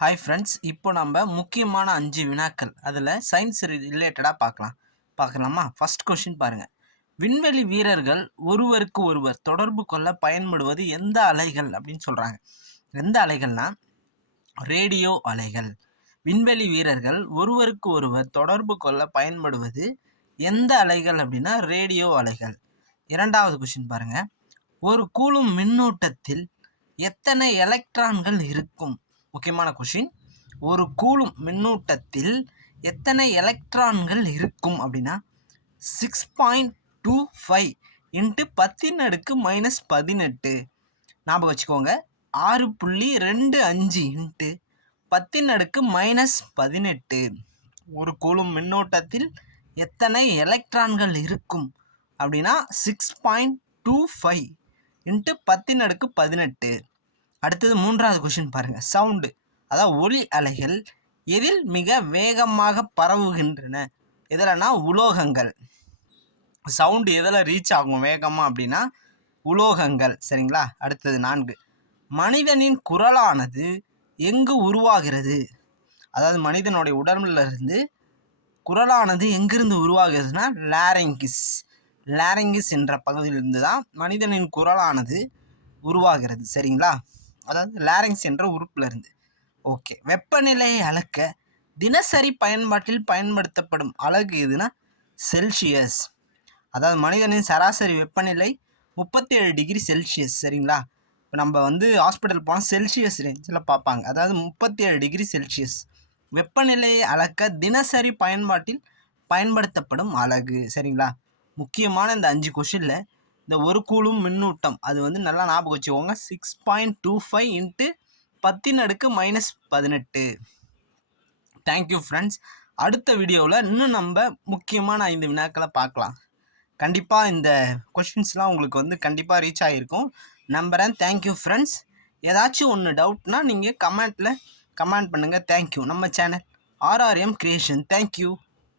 Hi friends, இப்போ நம்ம முக்கியமான 5 வினாக்கள் அதில் சயின்ஸ் ரிலேட்டடாக பார்க்கலாமா? ஃபர்ஸ்ட் கொஷின் பாருங்கள். விண்வெளி வீரர்கள் ஒருவருக்கு ஒருவர் தொடர்பு கொள்ள பயன்படுவது எந்த அலைகள் அப்படின்னு சொல்கிறாங்க. எந்த அலைகள்னா ரேடியோ அலைகள். விண்வெளி வீரர்கள் ஒருவருக்கு ஒருவர் தொடர்பு கொள்ள பயன்படுவது எந்த அலைகள் அப்படின்னா ரேடியோ அலைகள். இரண்டாவது கொஷின் பாருங்கள். ஒரு கூலும் மின்னூட்டத்தில் எத்தனை எலக்ட்ரான்கள் இருக்கும்? முக்கியமான கொஷின். ஒரு கூலும் மின்னூட்டத்தில் எத்தனை எலக்ட்ரான்கள் இருக்கும் அப்படின்னா 6.25 இன்ட்டு 10⁻⁻18. ஞாபகம் வச்சுக்கோங்க. 6.25 இன்ட்டு 10⁻⁻18. ஒரு கூலும் மின்னோட்டத்தில் எத்தனை எலக்ட்ரான்கள் இருக்கும் அப்படின்னா 6.25 இன்ட்டு 10⁻18. அடுத்தது மூன்றாவது கொஷின் பாருங்கள். சவுண்டு, அதாவது ஒலி அலைகள் எதில் மிக வேகமாக பரவுகின்றன? எதில்னா உலோகங்கள். சவுண்டு எதில் ரீச் ஆகும் வேகமாக அப்படின்னா உலோகங்கள். சரிங்களா? அடுத்தது 4. மனிதனின் குரலானது எங்கு உருவாகிறது? அதாவது மனிதனுடைய உடம்புல இருந்து குரலானது எங்கிருந்து உருவாகிறதுனா லாரிங்கிஸ் என்ற பகுதியிலிருந்து தான் மனிதனின் குரலானது உருவாகிறது. சரிங்களா? அதாவது லாரிங்ஸ் என்ற உறுப்புல இருந்து. ஓகே. வெப்பநிலையை அளக்க தினசரி பயன்பாட்டில் பயன்படுத்தப்படும் அலகு எதுனா செல்சியஸ். அதாவது மனிதனின் சராசரி வெப்பநிலை 37 டிகிரி செல்சியஸ். சரிங்களா? இப்போ நம்ம ஹாஸ்பிட்டல் போனால் செல்சியஸ் ரேஞ்சில் பார்ப்பாங்க. அதாவது 37 டிகிரி செல்சியஸ் வெப்பநிலையை அளக்க தினசரி பயன்பாட்டில் பயன்படுத்தப்படும் அலகு. சரிங்களா? முக்கியமான இந்த 5 கொஷினில் இந்த ஒரு கூலும் மின்னூட்டம் அது நல்லா ஞாபகம் வச்சுக்கோங்க. 6.25 இன்ட்டு 10⁻⁻18. Thank you friends. அடுத்த வீடியோவில் இன்னும் நம்ம முக்கியமான 5 வினாக்களை பார்க்கலாம். கண்டிப்பாக இந்த கொஷின்ஸ்லாம் உங்களுக்கு கண்டிப்பாக ரீச் ஆகிருக்கும் நம்புகிறேன். Thank you friends. ஏதாச்சும் ஒன்று டவுட்னா நீங்கள் கமெண்ட் பண்ணுங்கள். தேங்க்யூ. நம்ம சேனல் RRM கிரியேஷன். தேங்க்யூ.